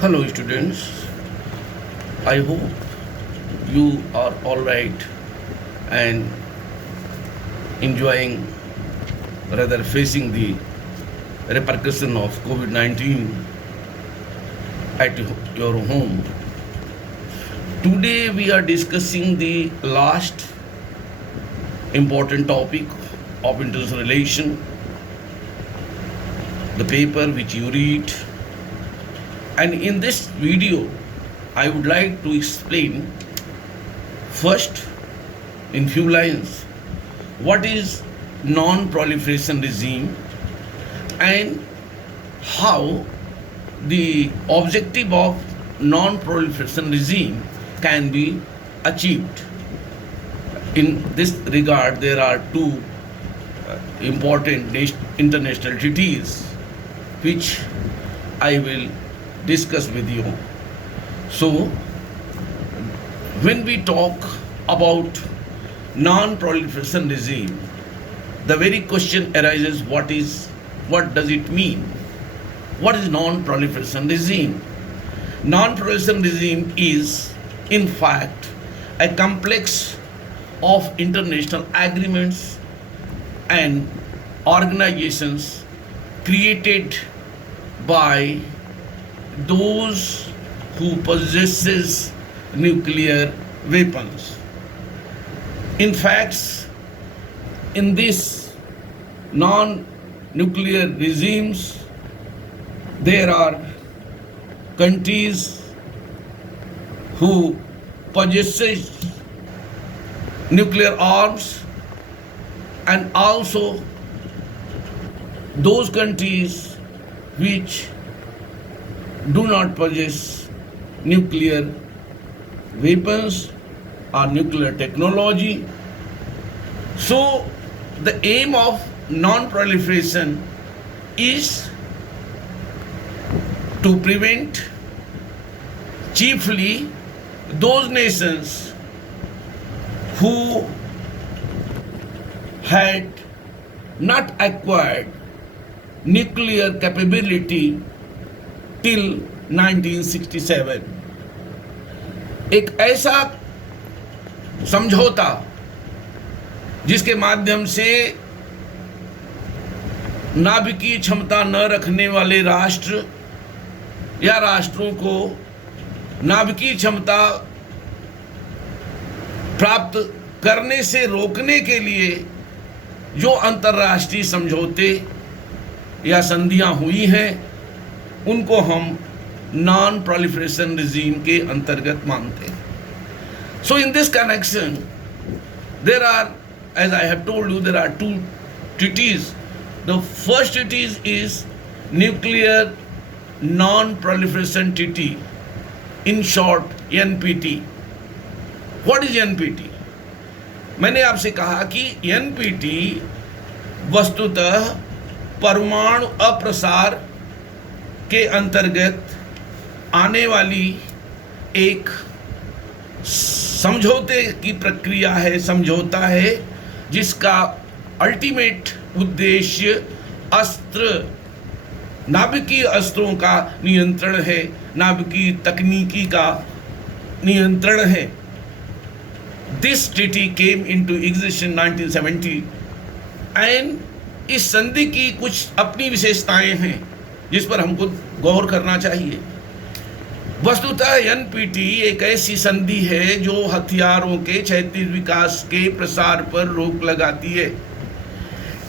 Hello, students. I hope you are all right and enjoying, rather facing the repercussion of COVID-19 at your home. Today we are discussing the last important topic of international relation, the paper which you read. And in this video, I would like to explain first, in few lines, what is non-proliferation regime and how the objective of non-proliferation regime can be achieved. In this regard, there are two important international treaties which I will discuss with you. So, when we talk about non-proliferation regime, the very question arises: what does it mean? What is non-proliferation regime? Non-proliferation regime is, in fact, a complex of international agreements and organizations created by those who possesses nuclear weapons. In fact, in these non-nuclear regimes, there are countries who possesses nuclear arms, and also those countries which do not possess nuclear weapons or nuclear technology. So the aim of non-proliferation is to prevent chiefly those nations who had not acquired nuclear capability till 1967. एक ऐसा समझौता जिसके माध्यम से नाभिकीय क्षमता न रखने वाले राष्ट्र या राष्ट्रों को नाभिकीय क्षमता प्राप्त करने से रोकने के लिए जो अंतर्राष्ट्रीय समझौते या संधियां हुई हैं, उनको हम नॉन प्रोलिफरेशन रिजीम के अंतर्गत मानते हैं. So in this connection there are, as I have told you, there are two treaties. The first treaty is Nuclear Non-Proliferation Treaty, in short NPT. What is NPT? मैंने आपसे कहा कि NPT वस्तुतः परमाणु अप्रसार के अंतर्गत आने वाली एक समझौते की प्रक्रिया है, समझौता है, जिसका अल्टीमेट उद्देश्य नाभिकीय अस्त्रों का नियंत्रण है, नाभिकीय तकनीकी का नियंत्रण है. This treaty came into existence 1970 and इस संधि की कुछ अपनी विशेषताएं हैं जिस पर हमको गौर करना चाहिए. वस्तुतः एनपीटी एक ऐसी संधि है जो हथियारों के क्षैतिज विकास के प्रसार पर रोक लगाती है.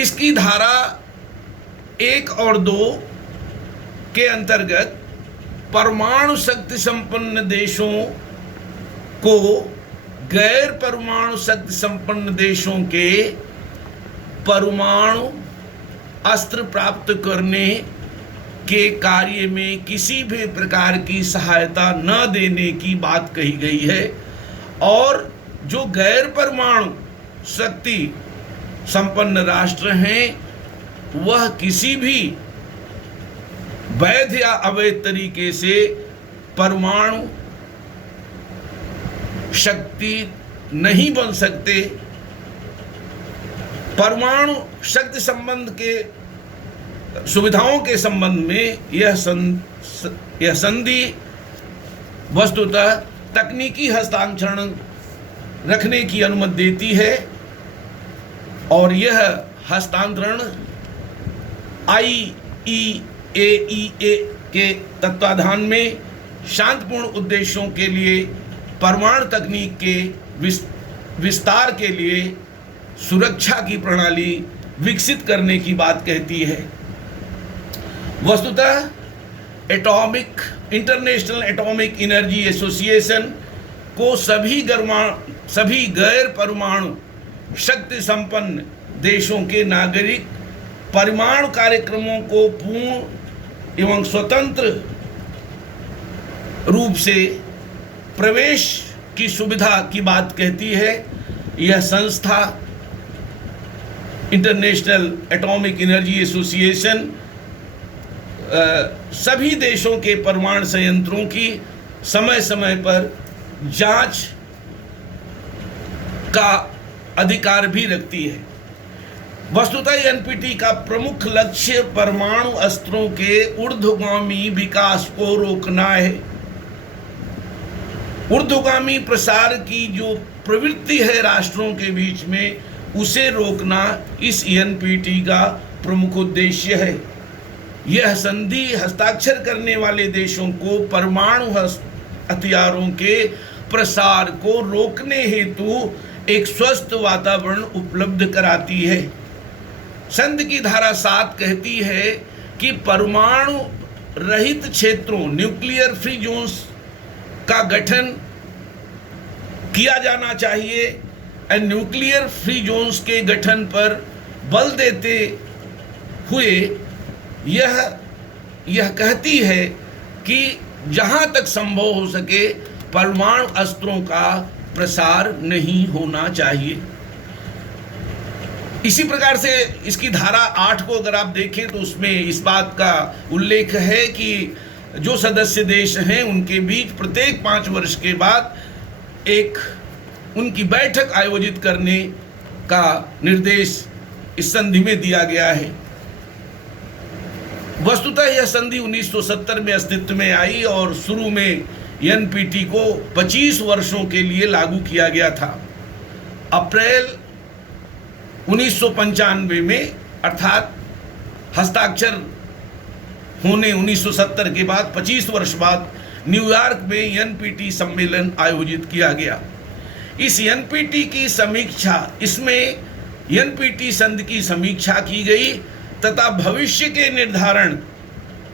इसकी धारा 1 और 2 के अंतर्गत परमाणु शक्ति संपन्न देशों को गैर परमाणु शक्ति संपन्न देशों के परमाणु अस्त्र प्राप्त करने के कार्य में किसी भी प्रकार की सहायता न देने की बात कही गई है, और जो गैर परमाणु शक्ति संपन्न राष्ट्र हैं वह किसी भी वैध या अवैध तरीके से परमाणु शक्ति नहीं बन सकते. परमाणु शक्ति संबंध के सुविधाओं के संबंध में यह संधि वस्तुतः तकनीकी हस्तांतरण रखने की अनुमति देती है और यह हस्तांतरण IEAEA के तत्वाधान में शांतिपूर्ण उद्देश्यों के लिए परमाणु तकनीक के विस्तार के लिए सुरक्षा की प्रणाली विकसित करने की बात कहती है। वस्तुतः इंटरनेशनल एटॉमिक एनर्जी एसोसिएशन को सभी गैर परमाणु शक्ति संपन्न देशों के नागरिक परमाणु कार्यक्रमों को पूर्ण एवं स्वतंत्र रूप से प्रवेश की सुविधा की बात कहती है। यह संस्था इंटरनेशनल एटॉमिक एनर्जी एसोसिएशन सभी देशों के परमाणु संयंत्रों की समय समय पर जांच का अधिकार भी रखती है। वस्तुतः एनपीटी का प्रमुख लक्ष्य परमाणु अस्त्रों के ऊर्ध्वगामी विकास को रोकना है। ऊर्ध्वगामी प्रसार की जो प्रवृत्ति है राष्ट्रों के बीच में, उसे रोकना इस एनपीटी का प्रमुख उद्देश्य है। यह संधि हस्ताक्षर करने वाले देशों को परमाणु हथियारों के प्रसार को रोकने हेतु एक स्वस्थ वातावरण उपलब्ध कराती है। संधि की धारा 7 कहती है कि परमाणु रहित क्षेत्रों न्यूक्लियर फ्री जोन्स का गठन किया जाना चाहिए। न्यूक्लियर फ्री जोन्स के गठन पर बल देते हुए यह कहती है कि जहां तक संभव हो सके परमाणु अस्त्रों का प्रसार नहीं होना चाहिए। इसी प्रकार से इसकी धारा 8 को अगर आप देखें तो उसमें इस बात का उल्लेख है कि जो सदस्य देश हैं उनके बीच प्रत्येक 5 वर्ष के बाद एक उनकी बैठक आयोजित करने का निर्देश इस संधि में दिया गया है। वस्तुतः यह संधि 1970 में अस्तित्व में आई और शुरू में एनपीटी को 25 वर्षों के लिए लागू किया गया था। अप्रैल 1995 में अर्थात हस्ताक्षर होने 1970 के बाद 25 वर्ष बाद न्यूयॉर्क में एनपीटी सम्मेलन आयोजित किया गया। इस एनपीटी की समीक्षा, इसमें एनपीटी संधि की समीक्षा की गई तथा भविष्य के निर्धारण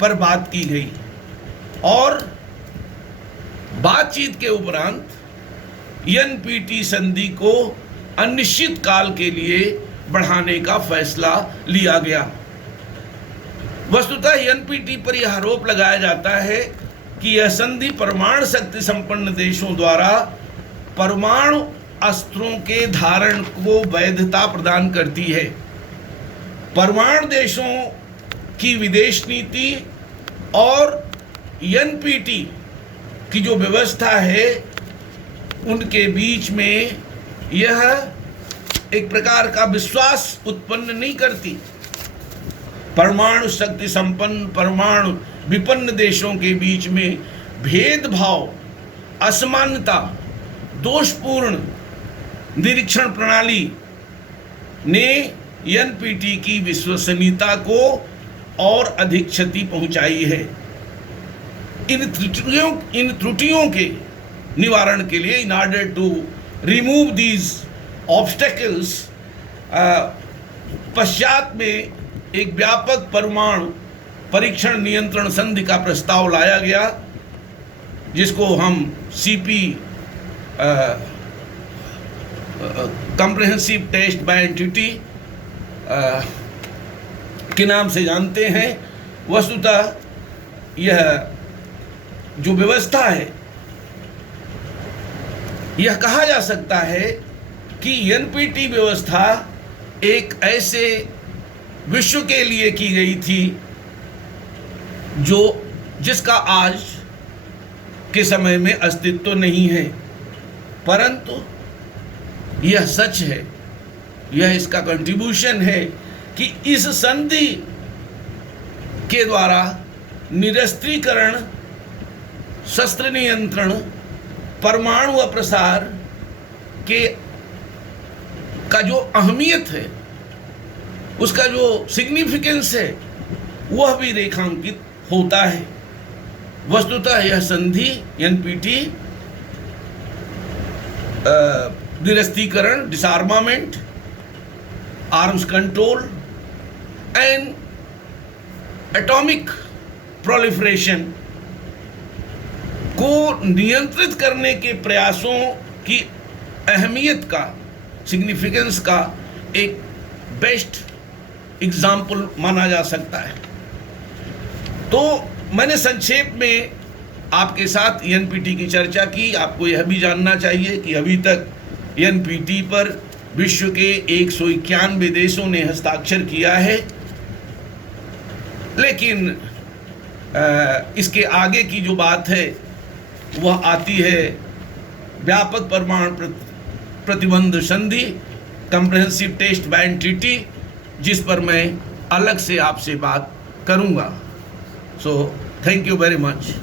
पर बात की गई और बातचीत के उपरांत एनपीटी संधि को अनिश्चित काल के लिए बढ़ाने का फैसला लिया गया। वस्तुतः एनपीटी पर यह आरोप लगाया जाता है कि यह संधि परमाणु शक्ति संपन्न देशों द्वारा परमाणु अस्त्रों के धारण को वैधता प्रदान करती है। परमाणु देशों की विदेश नीति और एनपीटी की जो व्यवस्था है उनके बीच में यह एक प्रकार का विश्वास उत्पन्न नहीं करती। परमाणु शक्ति संपन्न परमाणु विपन्न देशों के बीच में भेदभाव, असमानता, दोषपूर्ण निरीक्षण प्रणाली ने एनपीटी की विश्वसनीयता को और अधिक क्षति पहुंचाई है। इन त्रुटियों के निवारण के लिए, in order to remove these obstacles, पश्चात में एक व्यापक परमाणु परीक्षण नियंत्रण संधि का प्रस्ताव लाया गया, जिसको हम CP comprehensive test by entity के नाम से जानते हैं। वस्तुतः यह जो व्यवस्था है, यह कहा जा सकता है कि एनपीटी व्यवस्था एक ऐसे विश्व के लिए की गई थी जिसका आज के समय में अस्तित्व नहीं है, परंतु यह सच है, यह इसका कंट्रीब्यूशन है कि इस संधि के द्वारा निरस्त्रीकरण, शस्त्र नियंत्रण, परमाणु अप्रसार के का जो अहमियत है, उसका जो सिग्निफिकेंस है, वह भी रेखांकित होता है। वस्तुतः यह संधि एनपीटी निरस्त्रीकरण, disarmament, arms control and atomic proliferation को नियंत्रित करने के प्रयासों की अहमियत का, सिग्निफिकेंस का एक बेस्ट एग्जाम्पल माना जा सकता है। तो मैंने संक्षेप में आपके साथ एनपीटी की चर्चा की। आपको यह भी जानना चाहिए कि अभी तक एनपीटी पर विश्व के 191 देशों ने हस्ताक्षर किया है, लेकिन इसके आगे की जो बात है वह आती है व्यापक परमाणु प्रतिबंध संधि, कम्प्रिहेंसिव टेस्ट बैन ट्रीटी, जिस पर मैं अलग से आपसे बात करूंगा। So thank you very much.